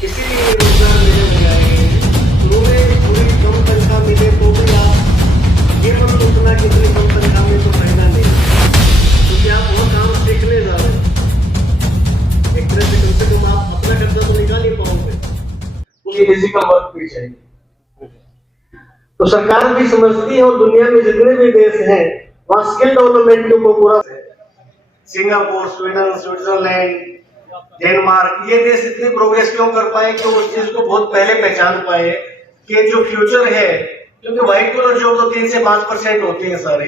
इसीलिए ये रोजगार मेले बनाए गए हैं। शुरू में पूरी कम तनख्वाह मिले तो भी आप ये मत सोचना कि इतनी कम तनख्वाह में तो फायदा नहीं, क्योंकि आप वो काम सीखने जा रहे हैं। एक तरह से कम आप अपना खर्चा तो निकाल ही पाओगे, ये फिजिकल वर्क भी चाहिए। तो सरकार भी समझती है और दुनिया में जितने भी देश हैं वहाँ स्किल डेवलपमेंट को पूरा, सिंगापुर, स्वीडन, स्विट्जरलैंड, डेनमार्क, ये देश इतनी प्रोग्रेस क्यों कर पाए कि उस चीज को बहुत पहले पहचान पाए कि जो फ्यूचर है, क्योंकि व्हाइट कॉलर जॉब तो 3 से 5% होती है सारे,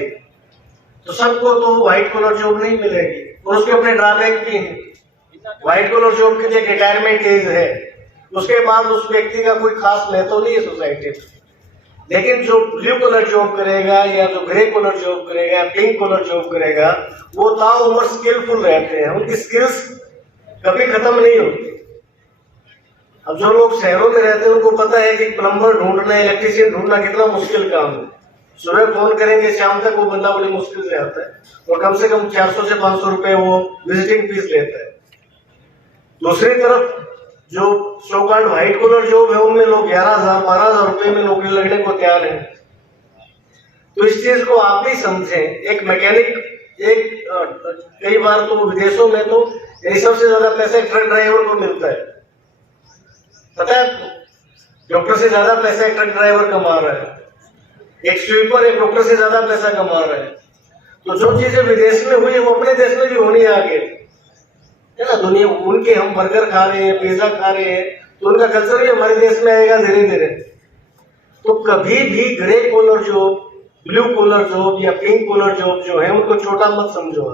तो सबको तो व्हाइट कॉलर जॉब नहीं मिलेगी और उसके अपने ड्रॉबैक भी हैं। व्हाइट कॉलर जॉब की जो रिटायरमेंट एज है उसके बाद उस व्यक्ति का कोई खास महत्व नहीं है सोसाइटी में, लेकिन जो ब्लू कॉलर जॉब करेगा या जो ग्रे कॉलर जॉब करेगा या पिंक कॉलर जॉब करेगा वो ताउम्र स्किलफुल रहते हैं, उनकी स्किल्स कभी खत्म नहीं होती। अब जो लोग शहरों में रहते हैं उनको पता है कि प्लम्बर ढूंढना, इलेक्ट्रिशियन ढूंढना कितना मुश्किल काम है। सुबह फोन करेंगे शाम तक वो बंदा बड़ी मुश्किल से आता है और कम से कम 400 से 500 रुपए वो विजिटिंग फीस लेता है। दूसरी तरफ जो so called white collar job है उनमें लोग 11,000 12,000 रुपए में नौकरी लगने को तैयार है। तो इस चीज को आप भी समझें। एक मैकेनिक, कई बार तो विदेशों में तो सबसे ज्यादा पैसे ट्रक ड्राइवर को मिलता है, पता है आपको? डॉक्टर से ज्यादा पैसा एक ट्रक ड्राइवर कमा रहा है, एक स्वीपर एक डॉक्टर से ज्यादा पैसा कमा रहा है। तो जो चीजें विदेश में हुई वो अपने देश में भी होनी आगे है ना। दुनिया उनके हम बर्गर खा रहे हैं, पिज्जा खा रहे हैं, तो उनका कल्चर भी हमारे देश में आएगा धीरे धीरे। तो कभी भी grey collar job, blue collar job या पिंक कॉलर जॉब जो है उनको छोटा मत समझो।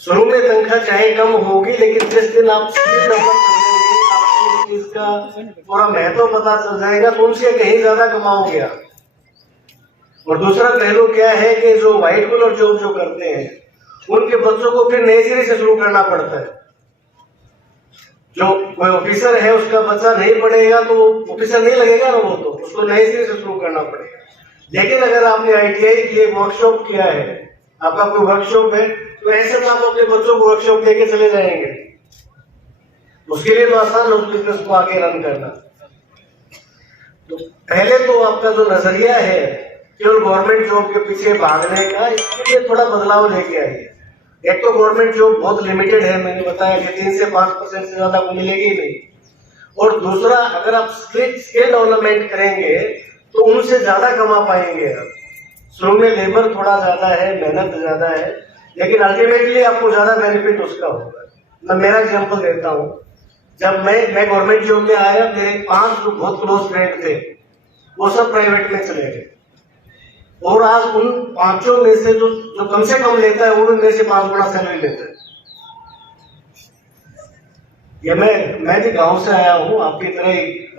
शुरू में तनख्वाह चाहे कम होगी, लेकिन जिस दिन आप स्किल डेवलप कर लेंगे आपको इसका पूरा महत्व पता चल जाएगा तो उनसे कहीं ज्यादा कमाओगे आप। और दूसरा पहलू क्या है कि जो व्हाइट कॉलर जॉब जो करते हैं उनके बच्चों को फिर नई सिरे से शुरू करना पड़ता है। जो कोई ऑफिसर है उसका बच्चा नहीं पढ़ेगा तो ऑफिसर नहीं लगेगा ना, वो तो उसको नए सिरे से शुरू करना पड़ेगा। लेकिन अगर आपने ITI की एक वर्कशॉप किया है, आपका कोई वर्कशॉप है, तो ऐसे तो आप अपने बच्चों को वर्कशॉप लेके चले जाएंगे। उसके लिए तो आसान उस बिजनेस को आगे रन करना। तो पहले तो आपका जो नजरिया है केवल गवर्नमेंट जॉब के पीछे भागने का, इसके लिए थोड़ा बदलाव लेके आइए। एक तो गवर्नमेंट जॉब बहुत लिमिटेड है, मैंने बताया कि 3 से 5% से ज्यादा को मिलेगी ही नहीं। और दूसरा, अगर आप स्किल डेवलपमेंट करेंगे तो उनसे ज्यादा कमा पाएंगे आप। शुरू में लेबर थोड़ा ज्यादा है, मेहनत ज्यादा है, लेकिन अल्टीमेटली आपको ज्यादा बेनिफिट उसका होगा। मैं मेरा एग्जांपल देता हूँ। जब मैं गवर्नमेंट जॉब में आया, मेरे 5 जो बहुत क्लोज फ्रेंड थे वो सब प्राइवेट में चले गए, और आज उन 5 में से जो कम से कम लेता है वो भी मेरे से 5 गुना सैलरी लेता है। ये मैं भी गांव से आया हूँ, आपकी तरह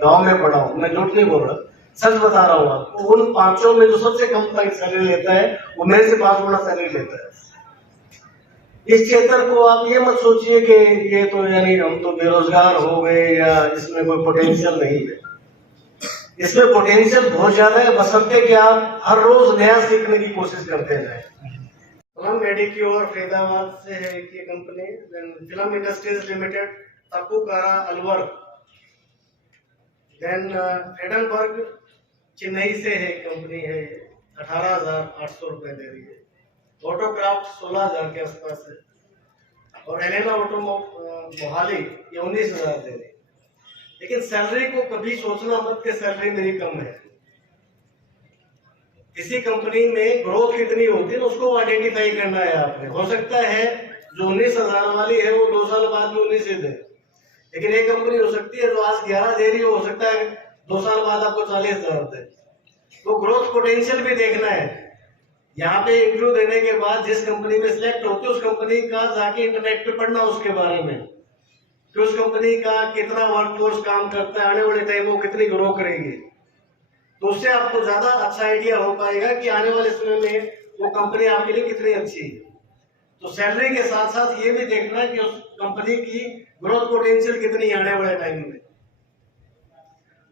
गांव में पढ़ा हूँ, मैं झूठ नहीं बोल रहा, सच बता रहा हूँ आपको। उन 5 में जो सबसे कम सैलरी लेता है वो मेरे से 5 गुना सैलरी लेता है। इस क्षेत्र को आप ये मत सोचिए कि ये तो यानी हम तो बेरोजगार हो गए या इसमें कोई पोटेंशियल नहीं है। इसमें पोटेंशियल बहुत ज्यादा है, बशर्ते कि आप हर रोज नया सीखने की कोशिश करते जाए। फिल्म मेडिक्योर फरीदाबाद से है ये कंपनी, फिल्म इंडस्ट्रीज लिमिटेड, तकुकारा अलवर, देन एडनबर्ग चेन्नई से है कंपनी है, 18,800 रुपए दे रही है। ऑटोक्राफ्ट 16,000 के आसपास है, और एलेना ऑटो मोहाली ये 19,000 दे रही है। लेकिन सैलरी को कभी सोचना मत कि सैलरी मेरी कम है। किसी कंपनी में ग्रोथ कितनी होती है उसको आइडेंटिफाई करना है आपने। हो सकता है जो 19,000 वाली है वो 2 साल बाद में 19 से दे, लेकिन एक कंपनी हो सकती है जो आज 11 दे रही हो सकता है 2 साल बाद आपको 40,000 दे। तो ग्रोथ पोटेंशियल भी देखना है। यहाँ पे इंटरव्यू देने के बाद जिस कंपनी में सिलेक्ट होते उस कंपनी का जाके इंटरनेट पे पढ़ना उसके बारे में कि उस कंपनी का कितना वर्कफोर्स काम करता है, आने वाले टाइम वो कितनी ग्रो करेगी। तो उससे आपको ज्यादा अच्छा आइडिया हो पाएगा कि आने वाले समय में वो कंपनी आपके लिए कितनी अच्छी है। तो सैलरी के साथ साथ ये भी देखना है कि उस कंपनी की ग्रोथ पोटेंशियल कितनी है आने वाले टाइम में।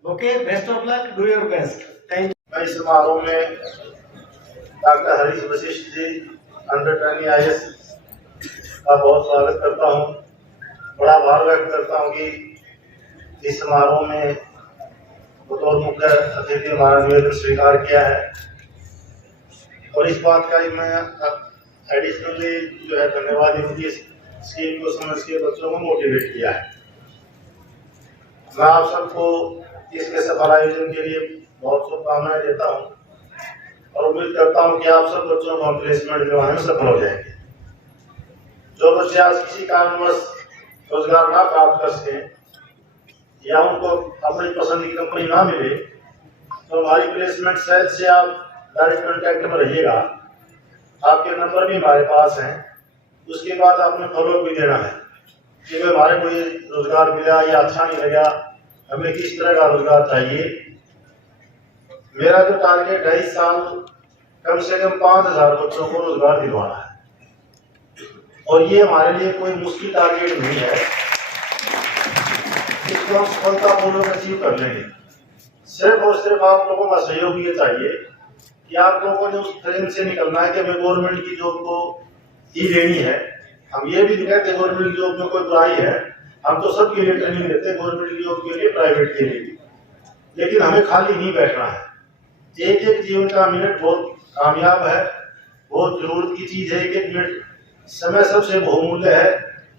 Okay, best of luck, do your best, thank you. मैं समारोह में doctor Harish Vashishtha ji, under 20 IAS का बहुत स्वागत करता हूँ। बड़ा आभार व्यक्त करता हूँ कि इस समारोह में बतौर मुख्य अतिथि हमारा निवेदन स्वीकार किया है और इस बात का मैं एडिशनली जो है धन्यवाद इस स्कीम को समझ के बच्चों को मोटिवेट किया है। मैं आप सबको इसके सफल आयोजन के लिए बहुत शुभकामनाएं देता हूं और उम्मीद करता हूं कि आप सब बच्चों को प्लेसमेंट जो है सफल हो जाएंगे। जो बच्चे आज किसी कारणवश रोजगार ना प्राप्त कर सके या उनको अपनी पसंद की कंपनी ना मिले तो हमारी प्लेसमेंट सेल से आप डायरेक्ट कॉन्टैक्ट में रहिएगा। आपके नंबर भी हमारे पास हैं। उसके बाद आपने फॉलो भी देना है कि भाई हमारे कोई रोजगार मिला या अच्छा नहीं लगा, हमें किस तरह का रोजगार चाहिए। मेरा जो टारगेट है इस साल कम से कम 5000 बच्चों को रोजगार दिलवाना है और ये हमारे लिए कोई मुश्किल टारगेट नहीं है। इसको हम सफलतापूर्वक अचीव कर लेंगे। सिर्फ और सिर्फ आप लोगों का सहयोग ये चाहिए कि आप लोगों ने उस फ्रेम से निकलना है कि हमें गवर्नमेंट की जॉब को ही लेनी है। हम ये भी कहते हैं गवर्नमेंट की जॉब में कोई बुराई है, हम तो सबके लिए ट्रेनिंग देते हैं, गवर्नमेंट की जॉब के लिए, प्राइवेट के लिए भी। लेकिन हमें खाली नहीं बैठना है। एक एक जीवन का मिनट बहुत कामयाब है, बहुत जरूरत की चीज है। एक एक मिनट समय सबसे बहुमूल्य है,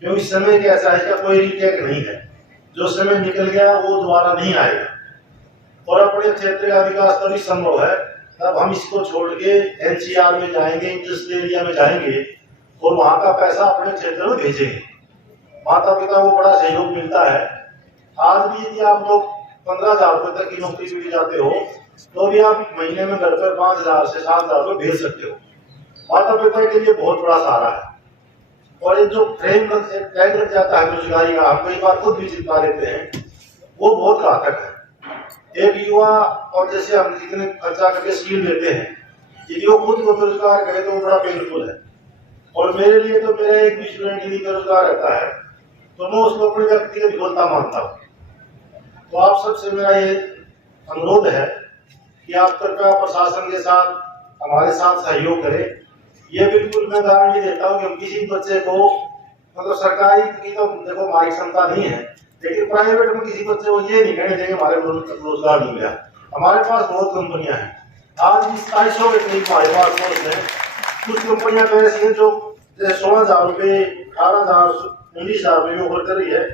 क्योंकि समय का ऐसा है कि कोई रिटेक नहीं है। जो समय निकल गया वो दोबारा नहीं आएगा और अपने क्षेत्र का विकास तभी संभव है तब हम इसको छोड़ के एनसीआर में जाएंगे, इंडस्ट्रियल एरिया में जाएंगे और वहां का पैसा अपने क्षेत्र में भेजेंगे। माता पिता को बड़ा सहयोग मिलता है। आज भी यदि आप लोग 15,000 रुपए तक की नौकरी मिल जाते हो तो भी आप महीने में घर पर 5,000 से 7,000 रुपए भेज सकते हो। माता पिता के लिए बहुत बड़ा सहारा है। और ये जो फ्रेम टैग लग जाता है बेरोजगारी का, हम कई बार खुद भी चिपका लेते हैं, वो बहुत घातक है। एक युवा और जैसे हम इतने खर्चा करके स्किल लेते हैं, यदि वो खुद को बेरोजगार करे तो वो बड़ा पेनफुल है। और मेरे लिए तो मेरा एक भी स्टूडेंट यदि बेरोजगार रहता है तो मैं उसको अपने व्यक्तिगत विफलता मानता हूँ। तो आप सबसे मेरा ये अनुरोध है कि आप कृपया प्रशासन के साथ हमारे साथ सहयोग करें। ये बिल्कुल मैं गारंटी देता हूँ कि हम किसी बच्चे को, मतलब सरकारी की तो देखो हमारी क्षमता नहीं है, लेकिन प्राइवेट में किसी बच्चे को ये नहीं कहने देंगे हमारे रोजगार नहीं मिला। हमारे पास बहुत कंपनियां हैं। आज 2700 के करीब हमारे पास कोर्स है। कुछ कंपनियां तो ऐसी हैं जो 16,000 रुपये, 18,000, 19,000 रुपये में ऑफर कर रही है।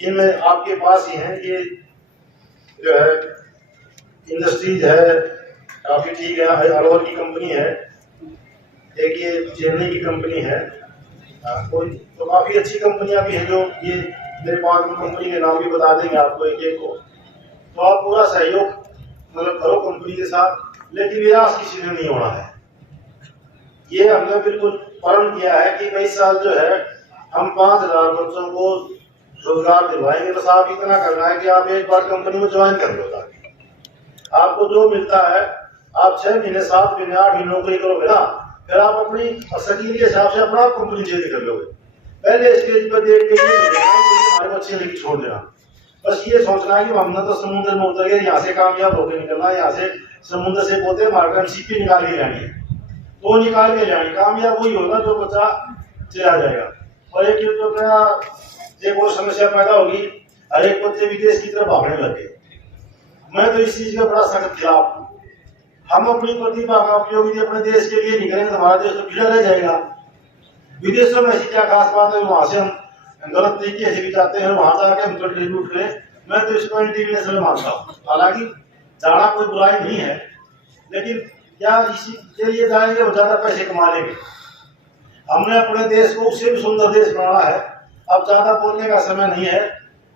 इनमें आपके पास ही है, ये जो है इंडस्ट्रीज है, काफी ठीक है, अलवर की कंपनी है, एक ये चेन्नई की कंपनी है, कोई तो काफी अच्छी कंपनियां भी हैं जो ये मेरे पास में कंपनी के नाम भी बता देंगे आपको एक एक को। तो आप पूरा सहयोग मतलब करो कंपनी के साथ, लेकिन निराश किसी ने नहीं होना है। ये हमने बिल्कुल प्रण किया है कि भाई साल जो है हम 5,000 बच्चों को रोजगार दिलवाएंगे। बस आप इतना करना है कि आप एक बार कंपनी में ज्वाइन कर लो, ताकि आपको जो मिलता है आप 6 महीने, 7 महीने, 8 महीने नौकरी करोगे ना, फिर आप अपनी स्किल के हिसाब से अपना कंपनी चेंज कर लोगे। पहले स्टेज पर देख के हमारे बच्चे लेके छोड़ देना। बस ये सोचना है कि हमने तो समुद्र में उतर गए, यहाँ से कामयाब होकर निकलना है, यहाँ से समुद्र से पोते हमारे सीपी निकाल के जानी है, तो निकाल के जानी। कामयाब वही होगा जो बच्चा चला जाएगा। और एक और समस्या पैदा होगी, हर एक बच्चे विदेश की तरफ भागने लगे। मैं तो इस चीज का बड़ा सख्त खिलाफ हूँ। हम अपनी प्रतिभा का उपयोग यदि अपने देश के लिए नहीं करेंगे तो हमारा देश तो पिछड़ा रह जाएगा। विदेशों में ऐसी क्या खास बात है वहां से हम गलत तरीके से भी जाते हैं, वहां जाके हम कंट्रीब्यूट करें। मैं तो इसको इंटीग्रेशन में मानता हूँ। हालांकि जाना कोई बुराई नहीं है, लेकिन क्या इसी के लिए जाएंगे वो ज्यादा पैसे कमा लेंगे। हमने अपने देश को उससे भी सुंदर देश बनाना है। अब ज्यादा बोलने का समय नहीं है,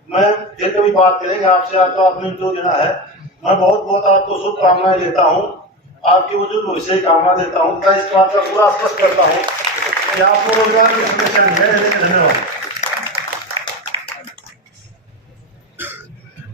मैं फिर कभी बात करेंगे आपसे। आज तो आपने जो देना है, मैं बहुत बहुत आपको शुभकामनाएं देता हूँ, आपके उज्जवल भविष्य की कामना देता हूँ। मैं इस बात का पूरा स्पष्ट करता हूँ कि आपको रोजगार की समस्या नहीं है। धन्यवाद।